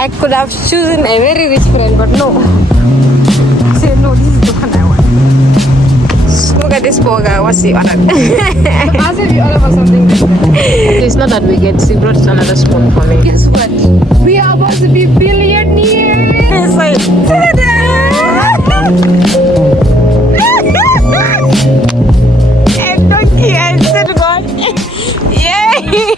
I could have chosen a very rich friend, but no. I said, no, this is the one I want. Look at this poor guy. What's he ordered? As if you order for something different. It's not that we get. He brought another spoon for me. Guess what? We are about to be billionaires. It's like, ta-da! And donkey, I said God. Yay!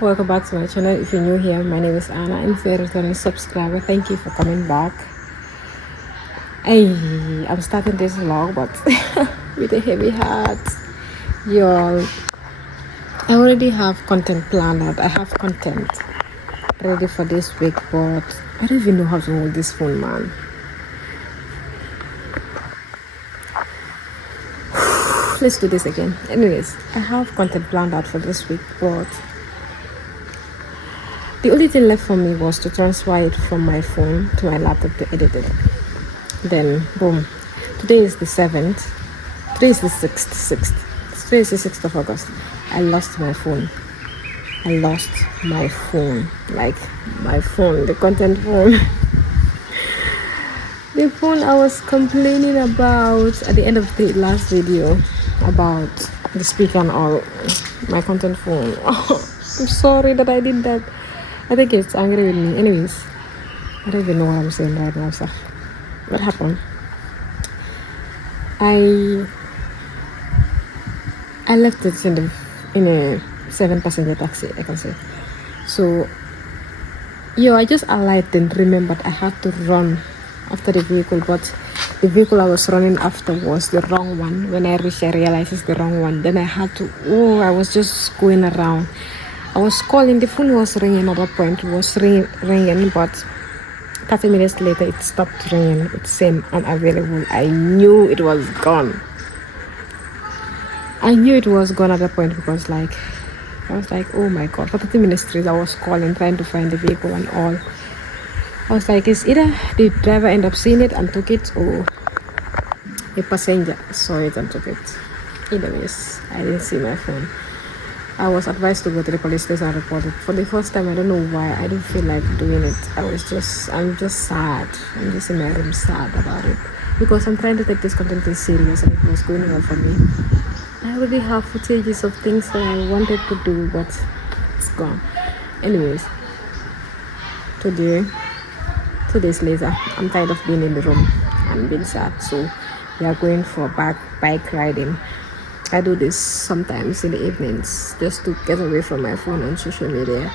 Welcome back to my channel. If you're new here, my name is Anna, and if you're a returning subscriber, thank you for coming back. I'm starting this vlog, but with a heavy heart. Y'all, I already have content planned out. I have content ready for this week, but I don't even know how to hold this phone, man. Let's do this again. Anyways, I have content planned out for this week, but the only thing left for me was to transfer it from my phone to my laptop to edit it. Then, boom. Today is the 7th. Today is the 6th. Today is the 6th of August. I lost my phone. Like, my phone, the content phone. The phone I was complaining about at the end of the last video about the speaker and all. My content phone. Oh, I'm sorry that I did that. I think it's angry with me. Anyways, I don't even know what I'm saying right now, sir. What happened? I left it in a 7-passenger taxi, I can say. So, I just alighted and remembered I had to run after the vehicle, but the vehicle I was running after was the wrong one. When I reached, I realized it's the wrong one. Then I had to, I was just going around. I was calling, the phone was ringing at that point. It was ringing, but 30 minutes later it stopped ringing. It's saying unavailable. I knew it was gone. At that point because I was like, oh my god, for 30 minutes straight I was calling, trying to find the vehicle and all. I was like, it's either the driver ended up seeing it and took it, or a passenger saw it and took it. Either ways, I didn't see my phone. I was advised to go to the police station and report it. For the first time, I don't know why, I didn't feel like doing it. I'm just sad. I'm just in my room sad about it. Because I'm trying to take this content serious and it was going well for me. I already have footages of things that I wanted to do, but it's gone. Anyways, today, 2 days later, I'm tired of being in the room and being sad. So we are going for bike riding. I do this sometimes in the evenings just to get away from my phone and social media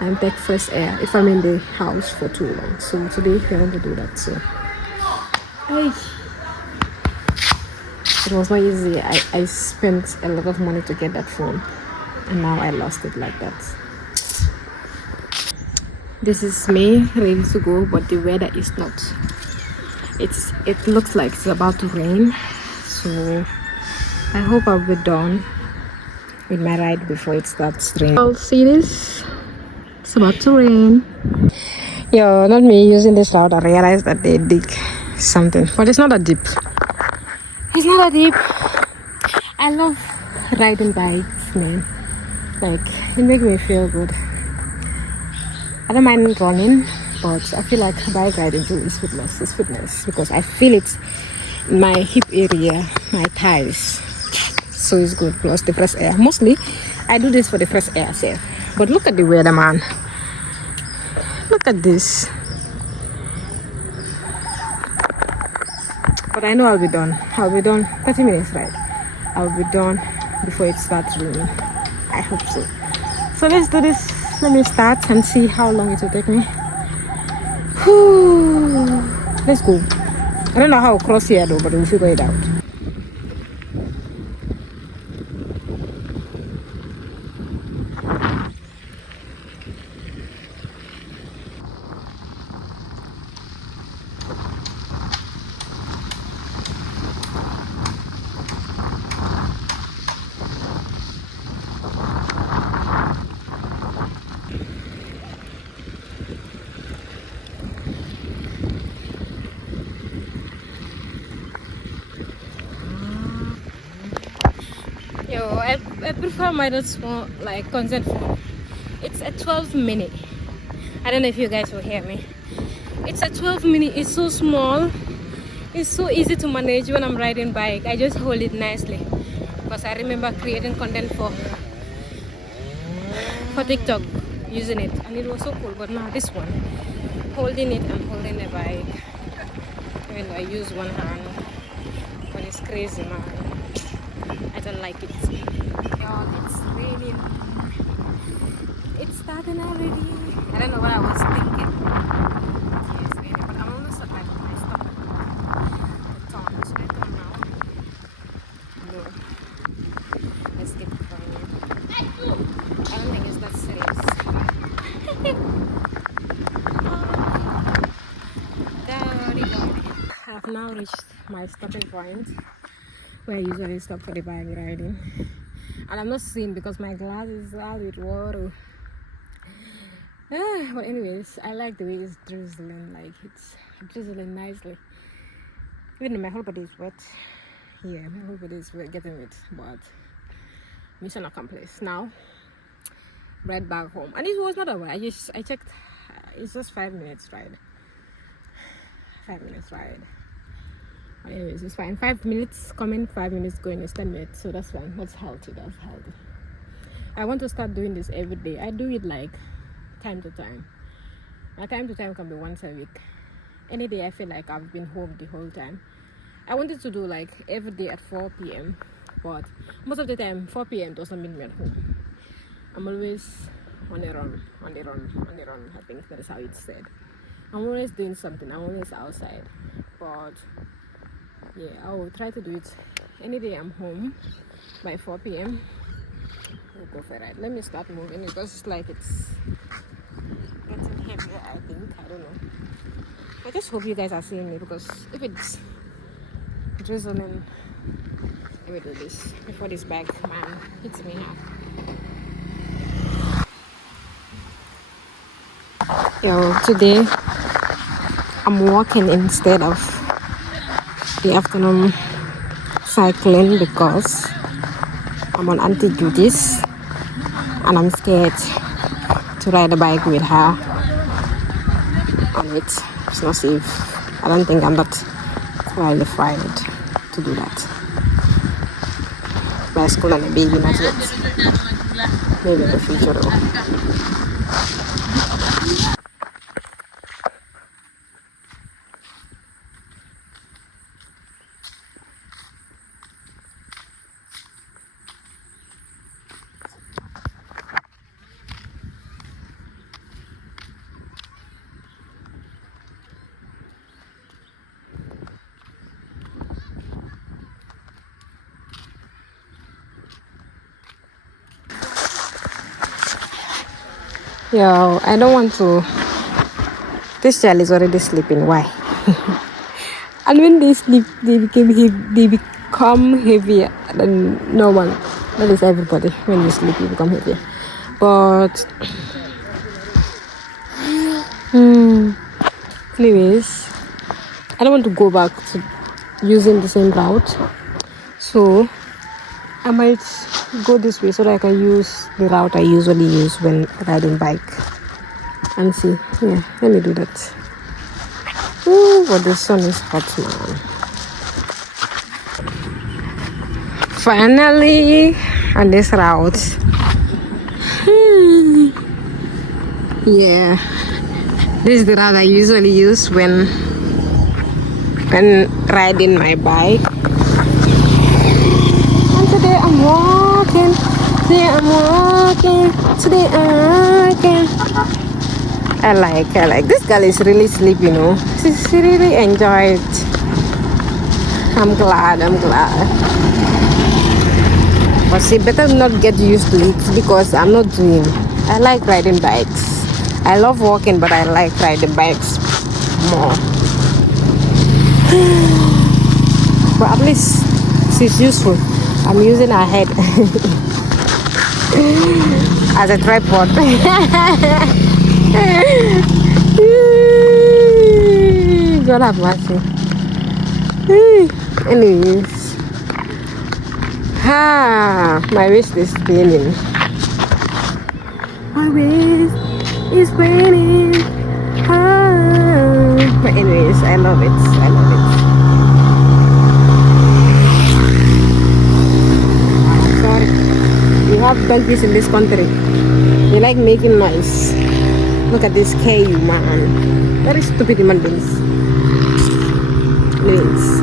and take fresh air if I'm in the house for too long. So today we're going to do that. So it was not easy. I spent a lot of money to get that phone and now I lost it like that. This is me ready to go, but the weather is not. It looks like it's about to rain, so I hope I'll be done with my ride before it starts raining. I'll see this. It's about to rain. Not me using this route. I realized that they dig something, but it's not that deep. I love riding bikes, man. Like, it makes me feel good. I don't mind running, but I feel like bike riding too is fitness. It's fitness because I feel it in my hip area, my thighs. So it's good, plus the fresh air. Mostly I do this for the fresh air safe. But look at the weather, man. Look at this. But I know I'll be done 30 minutes ride. I'll be done before it starts raining. I hope so. So let's do this. Let me start and see how long it will take me. Let's go. I don't know how to cross here though, but we'll figure it out. I prefer my that small like consent phone. It's a 12 mini. I don't know if you guys will hear me. It's a 12 mini. It's so small. It's so easy to manage when I'm riding bike. I just hold it nicely because I remember creating content for TikTok using it, and it was so cool. But now this one, holding it and holding the bike, even though I use one hand, but it's crazy, man. I don't like it. Y'all, it's raining. It's starting already. I don't know what I was thinking. Okay, it's raining, but I'm almost at my stop. The turn. Should I turn now? No. Let's keep going. I don't think it's that serious. I've now reached my stopping point where I usually stop for the bike riding, and I'm not seeing because my glass is all with water. But anyways, I like the way it's drizzling, like it's drizzling nicely. Even my whole body is wet. Yeah, my whole body is wet, getting wet, but mission accomplished. Now right back home, and it was not a while. I checked, it's just 5 minutes ride. 5 minutes ride. But anyways, it's fine. 5 minutes coming, 5 minutes going, is 10 minutes, so that's fine. That's healthy. I want to start doing this every day. I do it like time to time. My time to time can be once a week. Any day I feel like I've been home the whole time. I wanted to do like every day at 4 p.m. but most of the time 4 p.m. doesn't mean me at home. I'm always on the run. I think that is how it's said. I'm always doing something. I'm always outside. But yeah, I will try to do it any day I'm home by 4 p.m. We'll go for it. Let me start moving because it's like it's getting heavier, I think. I don't know. I just hope you guys are seeing me because if it's drizzling, let me do this before this bag man hits me hard. Yo, today I'm walking instead of the afternoon cycling because I'm on anti-duties and I'm scared to ride a bike with her on it. It's not safe. I don't think I'm that qualified to do that. My school and a baby, not yet. Maybe in the future though. Yo, I don't want to. This child is already sleeping. Why? And when they sleep, they become heavier than normal. That is everybody. When you sleep, you become heavier. But anyways, I don't want to go back to using the same route. So I might go this way so that I can use the route I usually use when riding bike and see. Yeah, let me do that. Ooh, but the sun is hot, man. Finally on this route. Yeah, this is the route I usually use when riding my bike. And today I'm walking. I like. This girl is really sleepy, you know. She really enjoyed it. I'm glad. But she better not get used to it because I'm not doing. I like riding bikes. I love walking, but I like riding bikes more. But at least she's useful. I'm using her head as a tripod. God have mercy. Anyways, Ah, my wrist is paining. My wrist is paining. Ah. But anyways, I love it. I love it. Sorry. You have donkeys in this country. They like making noise. Look at this KU, man. Very stupid human beings. Anyways.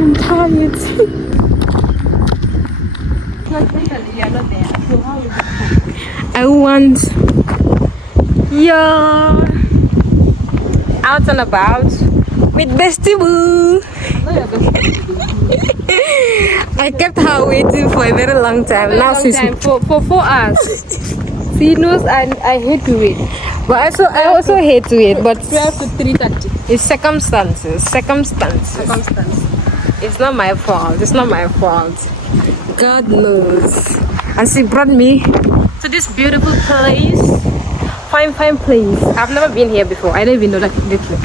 I'm tired. I want you're out and about with Bestie Boo. I kept her waiting for a very long time. Now she's for 4 hours. She knows I hate to wait. but I also hate to wait. But 12 to 3:30. it's circumstances. It's not my fault. It's not my fault. God knows. And she brought me to this beautiful place. Fine place. I've never been here before. I don't even know that little.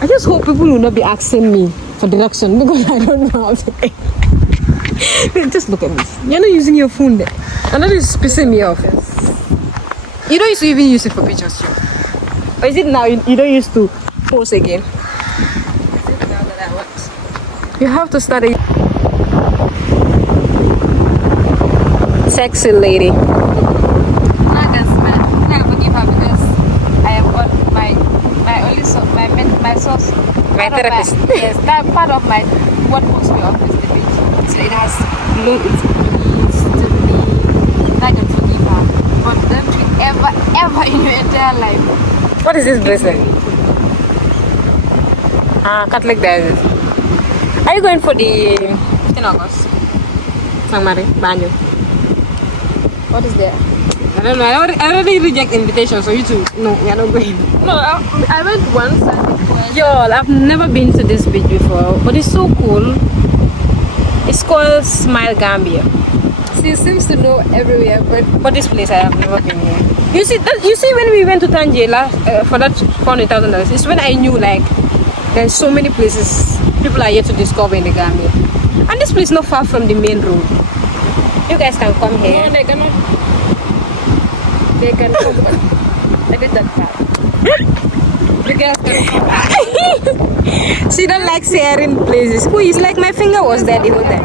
I just hope people will not be asking me for direction because I don't know how to. Just look at this. You're not using your phone there. And that is pissing me off. You don't used to even use it for pictures. Or is it now you don't used to post again? You have to start a sexy lady. I forgive her because I have got my only source, my source. My therapist. Yes, that part of my what puts me off is the beach. So it has low its beliefs to me. I can forgive her. But don't you ever in your entire life. What is this blessing? Catholic diocese. Are you going for the 15 August? St. Mary, Banyo. What is there? I don't know. I already reject invitation, so you two, no, we are not going. No, I went once. I think once. Y'all, I've never been to this beach before, but it's so cool. It's called Smile Gambia. She seems to know everywhere, But this place I have never been here. You see when we went to Tangier for that $400,000, it's when I knew like there's so many places people are yet to discover in the Gambia. And this place is not far from the main road. You guys can come here. no, they cannot. They can come. I did that part. You guys can come. She don't like sharing places. Who is like my finger was there the whole time.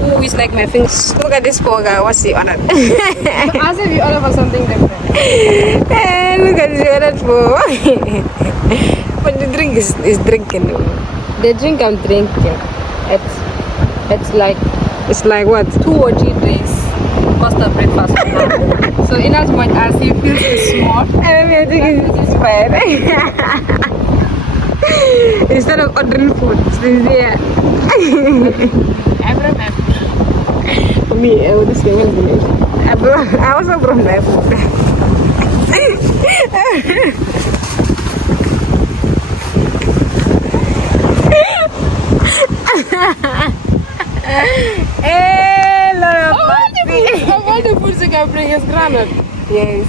Who is like my finger? Look at this poor guy. What's he on it? As if you order for something different. Look at this other poor. But the drink is drinking. The drink I'm drinking. It's like what? 2 or 3 days cost of breakfast for her. So in as much as he feels it's small, I think it's fine. Instead of ordering food, it's there. For me, I would just say what's the name? I also brought my food. Hello, of all the foods you can bring is granite. yes.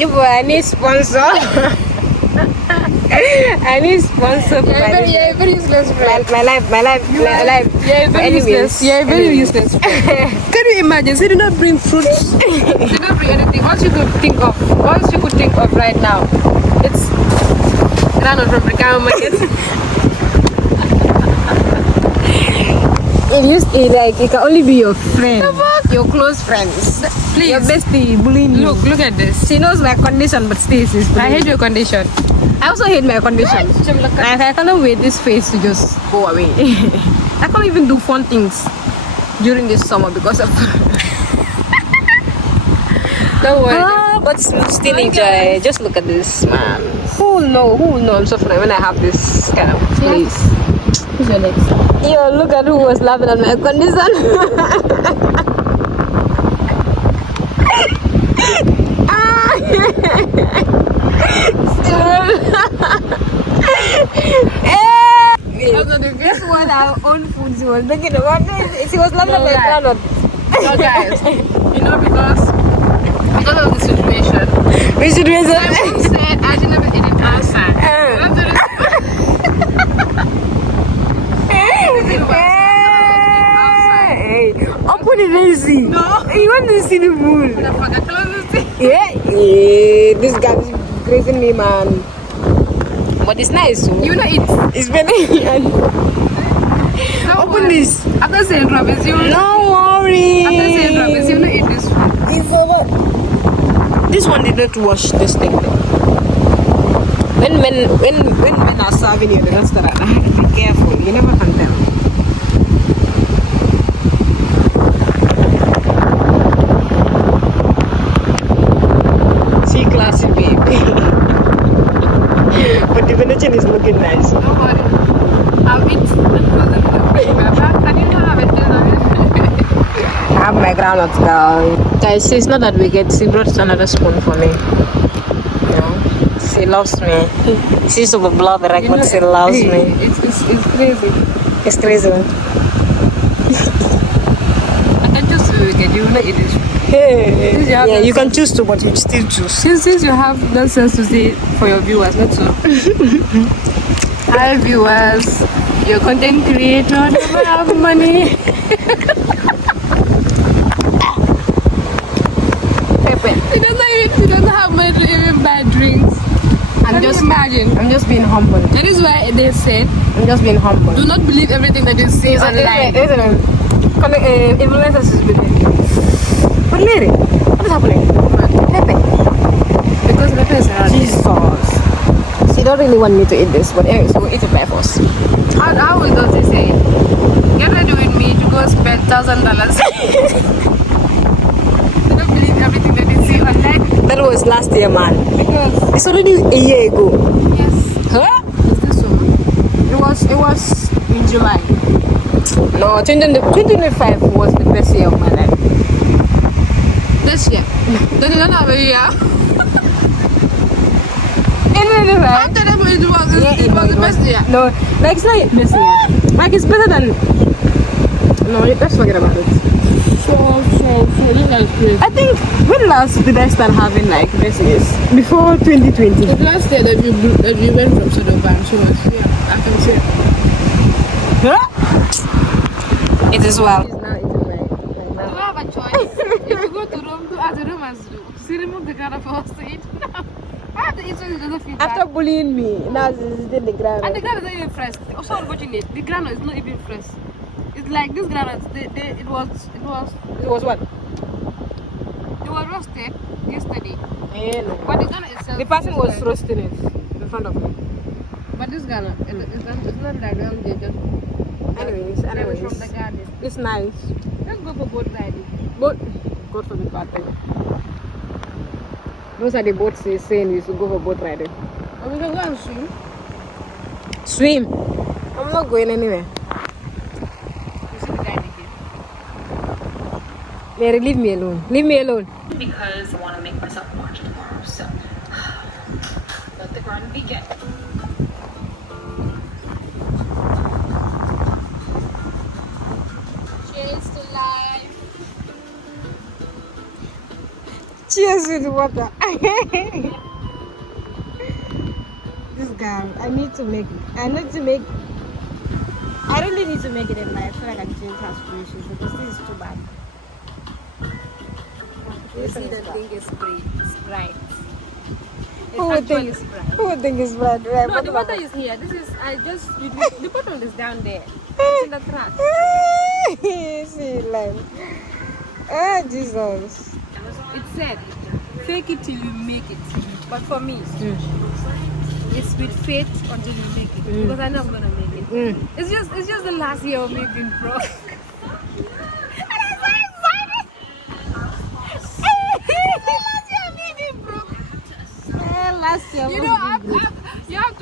If I need sponsor, I need sponsor for You're a very useless friend. my life. You're very Anyways. useless. You're a very useless friend. Can you imagine? She did not bring fruits. She did not bring anything. All you could think of right now, it's granite from the cow market. It can only be your friend, your close friends, Please. your bestie bullying you. Look at this. She knows my condition, but still she's I bullying. hate your condition. I also hate my condition. Like I cannot wait this phase to just go away. I can't even do fun things during this summer because of. Don't worry. But still enjoy. Just look at this, man. Who will know? I'm suffering when I have this kind of place. Who's your next? Yo, look at who was laughing at my condition. This was our own food. She was making about it. She was laughing at my carrot. So guys, because of the situation, We should raise I said I should never eat it outside. Open it and see. No. You want to see the moon? Motherfucker, close the Yeah. This guy is crazy me, man. But it's nice. So. You know it. It's very. Open this. After saying rubbish, you No worry. after saying rubbish, you know eat this food. It's over. This one did not wash this thing. When men are serving you in the restaurant, I have to be careful. You never can tell. See, classy baby. But the venison is looking nice. Don't worry. I'll eat and close the food. And you know how it is. I have my groundnuts, girl. Guys, it's not that we get. She brought another spoon for me. You know, she loves me. She's of a blood, but she loves me. It's crazy. It's crazy. I can just get you know eat this. Hey. you have Yeah, that you can choose to, but you still choose. Since you have that sense to say for your viewers, not so. Hi viewers, your content creator never have money. He doesn't have money to even buy drinks. I'm just being humble. That is why they said, I'm just being humble. do not believe everything that you see online. Influencers is with it. But Mary, what is happening? Pepe. Because the person around. Jesus. She don't really want me to eat this, but anyway, so we'll eat it by force. How does he say? Get ready with me to go spend $1,000. They don't believe everything that they see online. That was last year, man. Because It's already a year ago. yes, Huh? is this one? It was in July. No, 2025 was the best year of my life. This year. Then you don't have a year. Anyway, After that, it was the best year. No, like it's not best year. Like it's better than. No, let's forget about it. So, this is crazy. I think when last did I start having like best years? Before 2020. The last year that we went from Sudoban, so much. Yeah, I can say. Huh? It is well. You don't have a choice. If you go to Rome, do as the Romans do. See, remove the ground for us to eat. I have to eat so it doesn't feel After bad. bullying me, now it's in the ground. And the ground is not even fresh. Also, unfortunately, the ground is not even fresh. It's like this ground. It was It was what? roasted yesterday. Yeah, no. But the ground itself. The person was roasting it in front of me. But this ground, it's not like them. They just Anyways, from the garden. it's nice. Let's go for boat riding. But God forbid bad thing. Those are the boats he's saying we should go for boat riding. And we can go and swim. Swim. I'm not going anywhere. You see the guy again. Mary, leave me alone. Leave me alone. Because I want to make myself watch tomorrow. So let the run begin. Cheers to life. Cheers with water. This girl, I really need to make it in life. I feel like I change aspirations because this is too bad. You see the thing is bright. Who would think It's bright. Who would think it's bad? Right? No, the water is here. This is the bottle is down there. It's in the trash. See, like, ah, Jesus. It said, fake it till you make it. But for me, it's with faith until you make it. Because I know I'm gonna make it. It's just the last year of me being broke. And I'm so excited. Last year of me being broke. Last year. You know, you have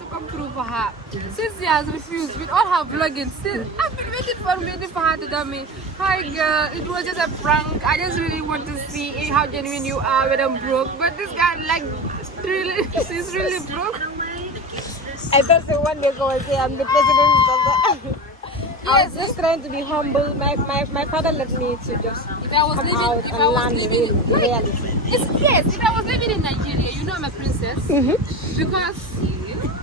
to come through for her. Since she has refused with all her vlogging, I've been waiting for her to tell me, hi girl, it was just a prank. I just really want to see how genuine you are when I'm broke. But this guy, like, really, she's really broke. I thought so one day go and say I'm the president of the. I was just trying to be humble. My father let me to just If I was come living, out if and I was land living, in reality. yes, if I was living in Nigeria, you know I'm a princess.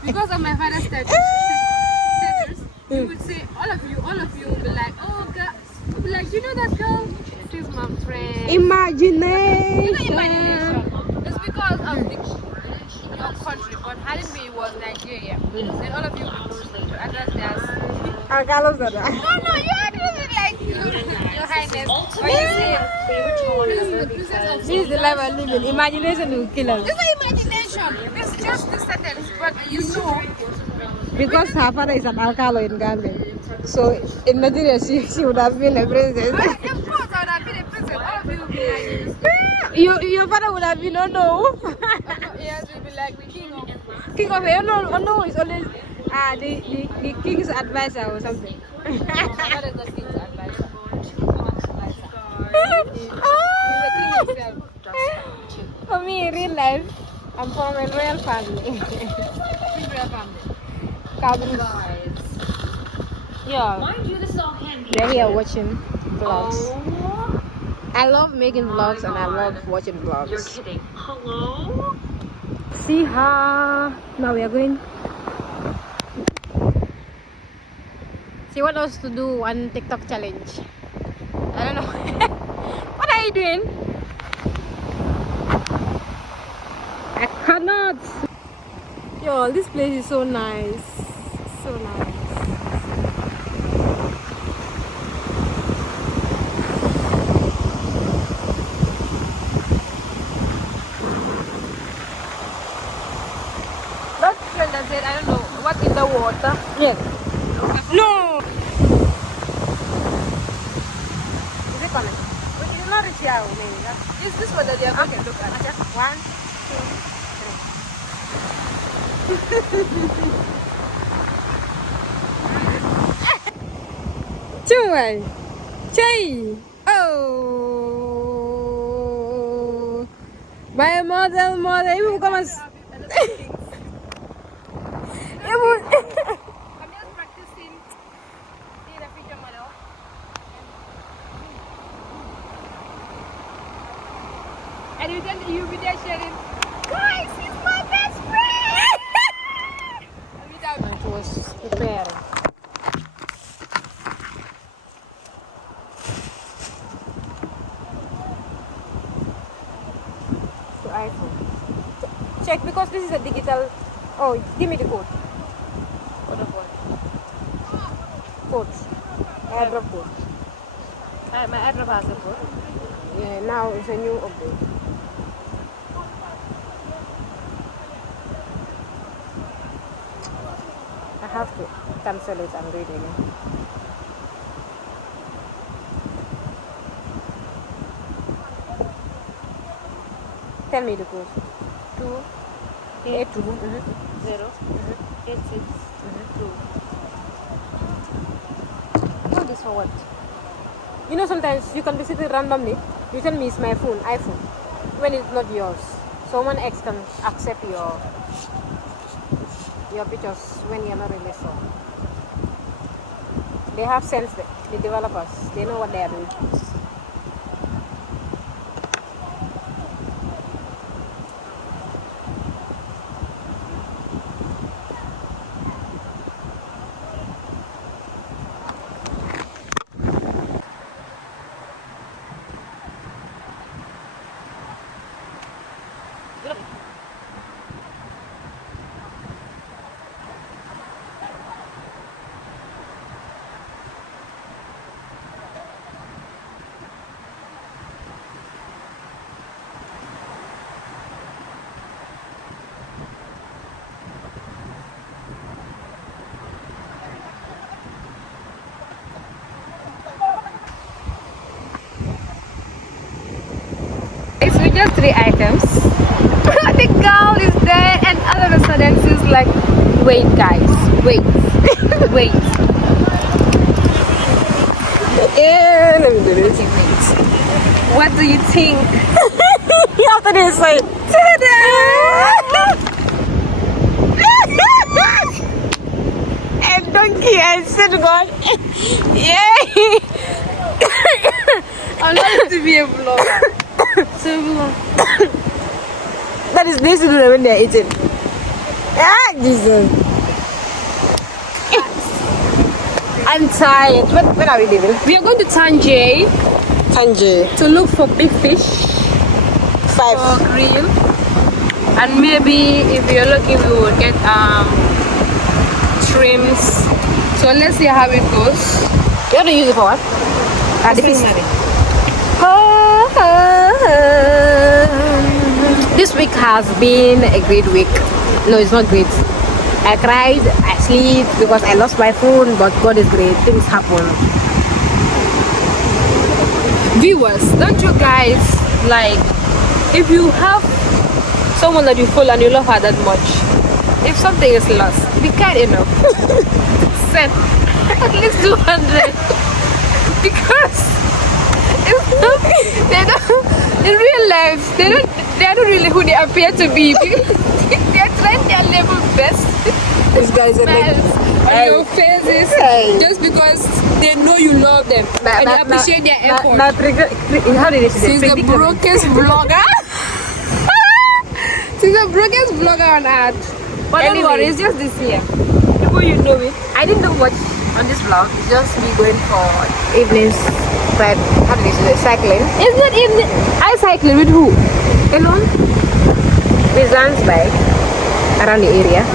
Because of my father's status, you would say all of you will be like, oh God, be like, you know that girl? She's my friend. Imagination. It's because of your country, but Halimbe was Nigeria. Then all of you people address theirs. Carlos Dada. No, you address it like your highness. Or you say, This is the life I live in. Imagination will kill us. it's not imagination. It's just the sentence, but you know. Because her father is an alcalo in Ghana. So in Nigeria, she would have been a princess. Of course, I would have been a princess. All of you would be like, Your father would have been, oh no. yes, we'll be like the king of. King of oh no, it's always the king's advisor or something. That is the king's advisor. For me, in real life, I'm from a royal family. Kabru. Yeah, Mind you, this is all hand they're here watching vlogs. Oh, I love making vlogs and I love watching you're vlogs. kidding. Hello? See her. Now we are going. She wants us to do one TikTok challenge. I don't know. What are you doing? I cannot. Yo, this place is so nice. So nice. That friend that said, I don't know, what in the water? Yes. No. Is it coming? It's not reach here, maybe. Is this what they are going to look at? Okay. 1, 2, 3. Chuy. Chay. Oh. My model. Ibu come as. Ibu. I'm just practicing being a future model. And you'll be there sharing, guys, he's my best friend! It was preparing. To iPhone. Check because this is a digital. Oh, give me the code. Code of what? Code. Airdrop code. My airdrop has a code. Yeah, now it's a new update. I have to cancel it and do it again. Tell me the code. 2 8 2 0 8 6 2. All this for what? You know, sometimes you can be sitting randomly. You tell me it's my phone, iPhone, when it's not yours. Someone else can accept your pictures when you're not really sure. They have sense, the developers. They know what they are doing. It's with just 3 items. The girl is there, and all of a sudden she's like, wait, guys, wait, wait. Yeah, let me do this. Okay, wait. What do you think? After this, like, ta-da! And donkey and said God. Yay! I'm not to be a vlogger. So That is this to do when they're eating. Ah, Jesus. I'm tired. Where are we leaving? We are going to Tanje Tanje. to look for big fish 5. for grill, and maybe if we are lucky, we will get shrimps. So let's see how it goes. You want to use it for what? The fish. This week has been a great week. No, it's not great. I cried, I sleep because I lost my phone, but God is great. Things happen. Viewers, don't you guys like, if you have someone that you follow and you love her that much, if something is lost, be kind enough. Send at least 200 because it's not, they don't, in real life they are not really who they appear to be. They are trying their level best. These guys are like, on your faces just because they know you love them and you appreciate their effort. How did they say She's the brokest vlogger. She's the brokest vlogger on earth. But don't worry, it's just this year. Before you know it. I didn't do much on this vlog. It's just me going for evenings, but how did they say cycling? It's not even. I cycling with who? Alone? With Zan's bike around the area.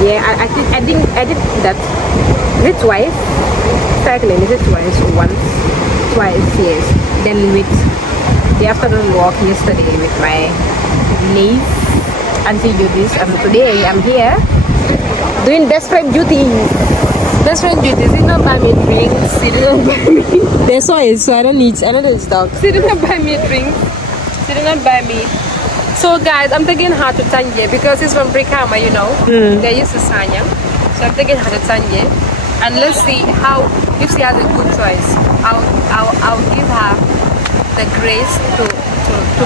Yeah, I did that. Is it twice? Cycling, is it twice or once? Twice, yes. Then with the afternoon walk yesterday with my niece, Auntie Judith, and today I'm here doing best friend duties. Best friend duties. She did not buy me drinks. She did not buy me. They saw it, so I don't need stock. She did not buy me drinks. She did not buy me. So guys, I'm taking her to Tanje because she's from Brikama, you know. They're used to Sanyang. So I'm taking her to Tanje. And let's see how, if she has a good choice, I'll give her the grace to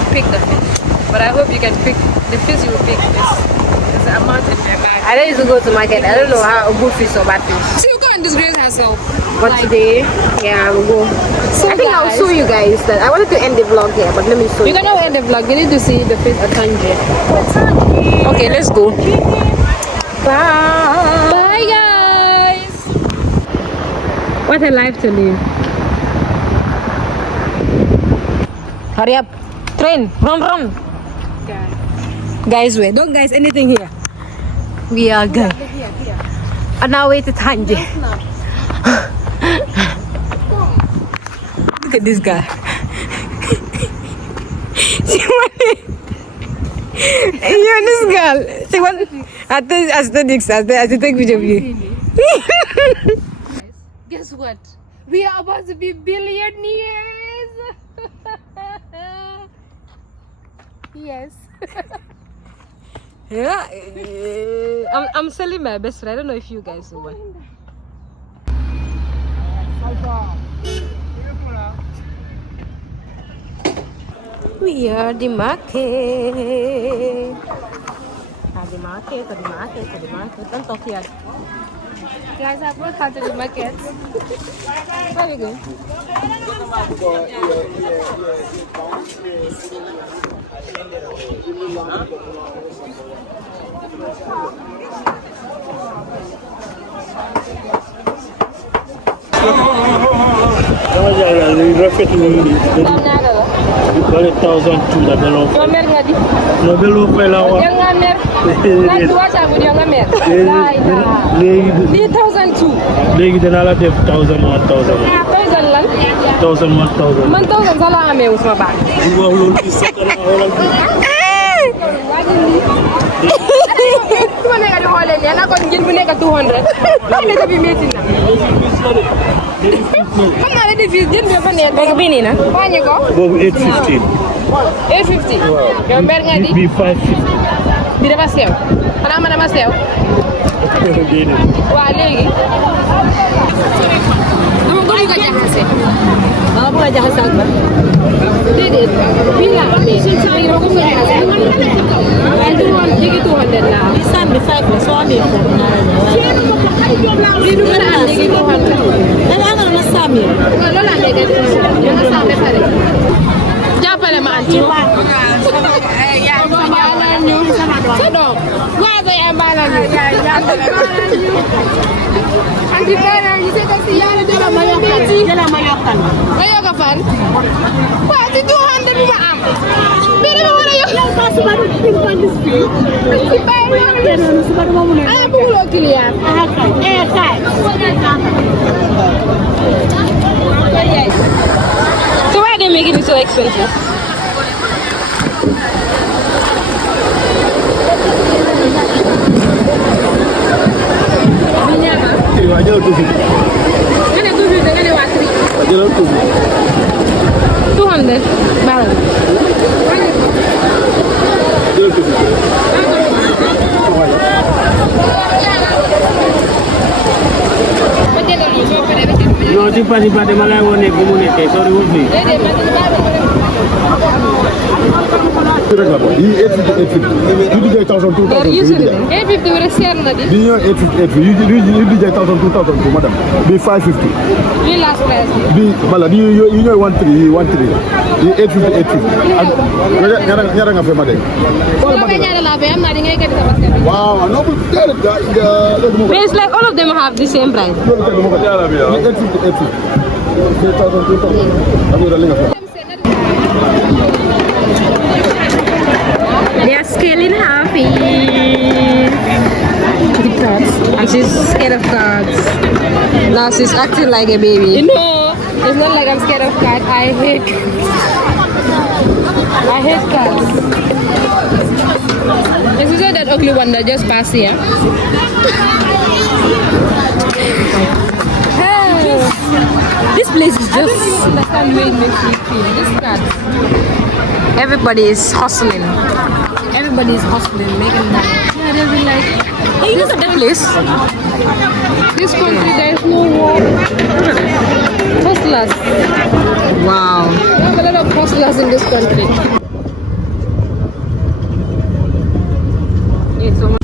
pick the fish. But I hope you can pick the fish you will pick is the amount in your bag. I don't used to go to market. I don't know how a good fish or bad fish. She will go and disgrace herself. But today, yeah, I will go. So I think I'll show you guys that. I wanted to end the vlog here, but let me show you. You can now end the vlog. You need to see the fish at Tanje. Okay, let's go. Bye. Bye, guys. What a life to live. Hurry up. Train. Run. Guys, wait. Don't guys anything here. We are good. On our way to Tanje. Look at this guy. She wanted. You're this girl. She wanted. Aesthetics. I take video of you. Guess what? We are about to be billionaires. Yes. Yeah. I'm selling my best friend. I don't know if you guys know what. We are the market. The market. Don't talk here. Guys, I brought her to the market. Where are we going? Wala 1,002 la belum. Mer ngadi. No belum pela wa. Yang ngamer. Nak dua sabu dia ngamer. Legi 1002. legi dana la def 1,000 1,000. 1000 lan. 1,000 1,000. Man 1000 sala amé usma ba. Wa lol ci sakana wala. Tuma nekk di xolé né na kon jën bu nekk 200. Xam ne bi metti na. Xam naa la def jën bi fa nekk. Bag bi nii na. Wàññi ko. Bobu 850. 850. Yow mer nga di. Bi 550. Bi dafa sew. Xanaa ma dama sew. Waa léegi. Dama ko bëgg a jaxase. Dama bëgg a jaxase ak ba. Déedéet. Bii laa amee. Léegi dama ko bëgg a jaxase. Waaye du woon léegi 200 laa. Li sànni 5 la soo amee foofu naa la ñëw. Bii du mën a am léegi 200. Dama nga na sàmmi. Waaw loolu laa nekk di nga sàmm pare. Jàppale ma anti. Sa doom. Waa say am baala ñu. Anti Bella, you said that's the yard of the Mayotti. Mayoka fan. What did 200 with my arm? Baby, what are you? Anti Bella, I'm going to kill So why are they making it so expensive? I just do it. 200 barrel. No, tiba-tiba dia malah wone kumune ke sorry wofi. You do 8,000, They're usually 850 with a share nadi. You 850. You do 8,000, 2,000, madam. Be 550. You last price. Be mala. You know 13. 850, 850. Nyara ngafe madam. Wow, no, but But it's like all of them have the same price. 850, 850. 8,000, 2,000. They are scaling happy. The cards. And she's scared of cards. Now she's acting like a baby. No, it's not like I'm scared of cats. I hate cats. Is this that ugly one that just passed here? This place is I just... don't understand where it makes me feel. This cat. Everybody is hustling. Everybody is hustling, making money. Yeah, they'll be like, Hey, look at that place. this country there is no war. Hustlers. Wow. We have a lot of hustlers in this country. Yeah, so